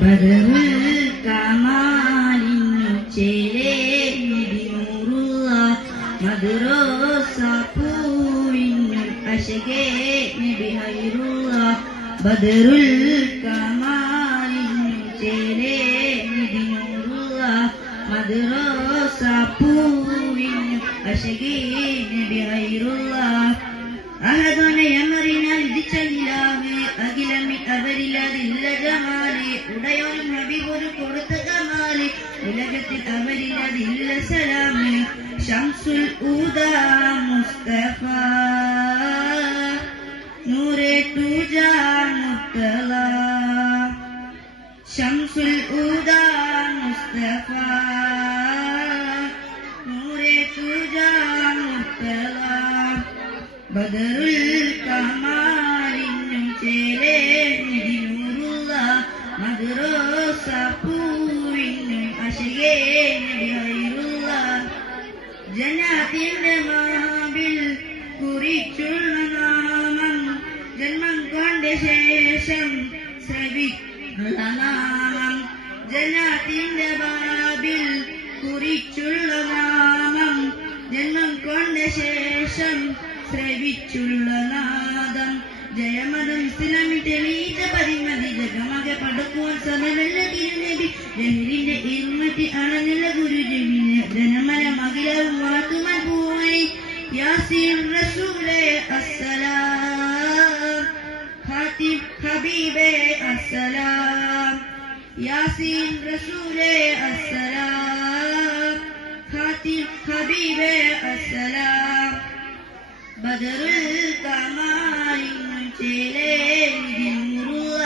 ബദറുൽ കമാലിനു ചേലേ നബി നൂറുള്ള മദ്റസ പൂവിനു അശകേ നബി ഹൈറുള്ള ബദറുൽ കമാലിനു ചേലേ നബി നൂറുള്ള മദ്റസ പൂവിനു അശകേ നബി ഹൈറുള്ള അഹദോനെ യമറിനാൽ വിധിച്ച നിലാവ് അഖിലമി അവരിലതില്ല ജമാലി ഉടയോനും ഹബീബൊരു കൊടുത്ത കമാലി ഉലകത്തിൽ അവരിലതില്ല സലാമി ശംസുൽ ഊദാ മുസ്തഫ നൂറെ തുജാ മുത്തല ശംസുൽ ഊദാ മുസ്തഫ നൂറെ തുജാ മുത്തല ബദറുൽ കമാലിനും ചേലേ നബി നൂറുള്ള മദ്റസ പൂവിനും അശകേ നബി ഹൈറുള്ള ജന്നാത്തിന്റെ മാവിൽ കുറിച്ചുള്ള നാമം ജന്മം കൊണ്ട ശേഷം ശ്രവിക്കുന്ന നാമം ജന്നാത്തിന്റെ ബാബിൽ കുറിച്ചുള്ള നാമം ജന്മം കൊണ്ട ശേഷം ശ്രവിച്ചുള്ള നാദം ജയമതം ഇസ്ലാമിൽ തെളിയിച്ച പരിമതി ജഗമകെ പടക്കുവാൻ സമയല്ല തിരുനബി ജഹരിന്റെ ഇരുമറ്റി അണനില ഗുരുജവിന് ജനമല മകിലവും വാക്കുമാൻ പൂവണി യാസീൻ റസൂലേ അസ്സലാം ഖാതിബ് ഹബീബേ അസ്സലാം യാസീൻ റസൂലേ അസ്സലാം ഖാതിബ് ഹബീബേ അസ്സലാം ബദറുൽ കമാലിനും ചേലേ നബി നൂറുള്ള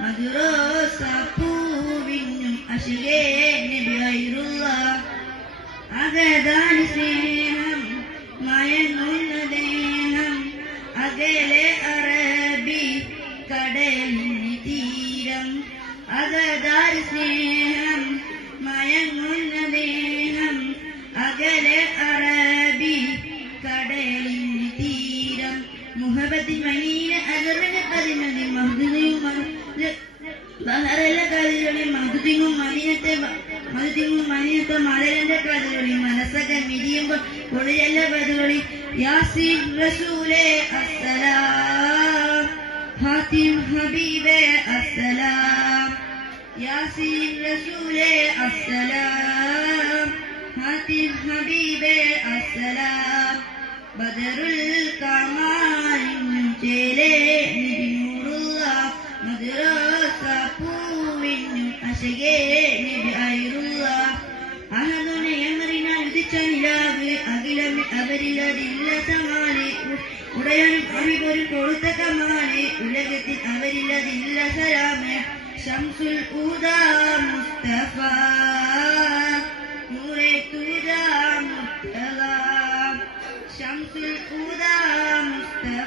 മദ്റസ പൂവിനും അശകേ നബി ഹൈറുള്ള അകതാൻ സ്നേഹം മയങ്ങുന്ന ദേഹം അകലെ അറബി കടലിന് തീരം അകതാൻ സ്നേഹം മയങ്ങുന്ന ദേഹം അകലെ അറബി കടലിന് തീരം മുഹബത്തിൻ മലീന അകർവന പതിമതി മഹ്ദുയും ബഹറല കതിരൊളി മഹ്ദുതിങ്ങും മദീനത്തെ മലരന്റെ കതിരൊളി മനസ്സക മിരിയുമ്പോൾ പൊളിയല്ല ബദുളി യാസീൻ റസൂലേ അസ്സലാം ഖാതിബ് ഹബീബേ അസ്സലാം യാസീൻ റസൂലേ അസ്സലാം ഖാതിബ് ഹബീബേ അസ്സലാം ബദറുൽ കമാലിനും ചേലേ നബി നൂറുള്ള മദ്റസ പൂവിനും അശകേ നബി ഹൈറുള്ള അഹദോനെ യമറിനാൽ വിധിച്ച നിലാവ് അഖിലമി അവരിലതില്ല സമാലി ഉടയോനും ഹബീബൊരു കൊടുത്ത കമാലി ഉലകത്തിൽ അവരിലതില്ല സലാമേ ശംസുൽ ഊദാ മുസ്തഫ നൂറെ തുജാ മുത്തല ശംസുൽ ഊദാ മുസ്തഫ